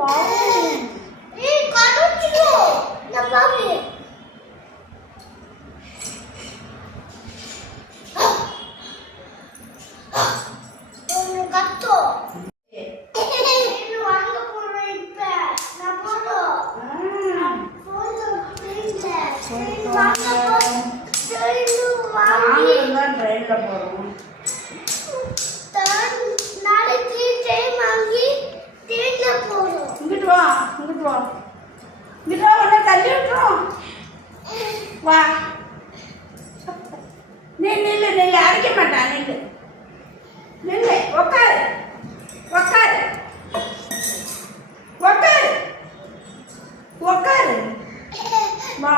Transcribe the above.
பாவம். ட்ரெயின்ல போறோம். இங்கிட்டு வா, இங்கிட்டு வா, இங்கிட்டு வா, உன்னை தள்ளி விட்டுரும். வா, நில்லு நில்லு, அடிக்க மாட்டான், நில்லு நில்லு, உக்காரு உக்காரு உக்காரு உக்காரு. வா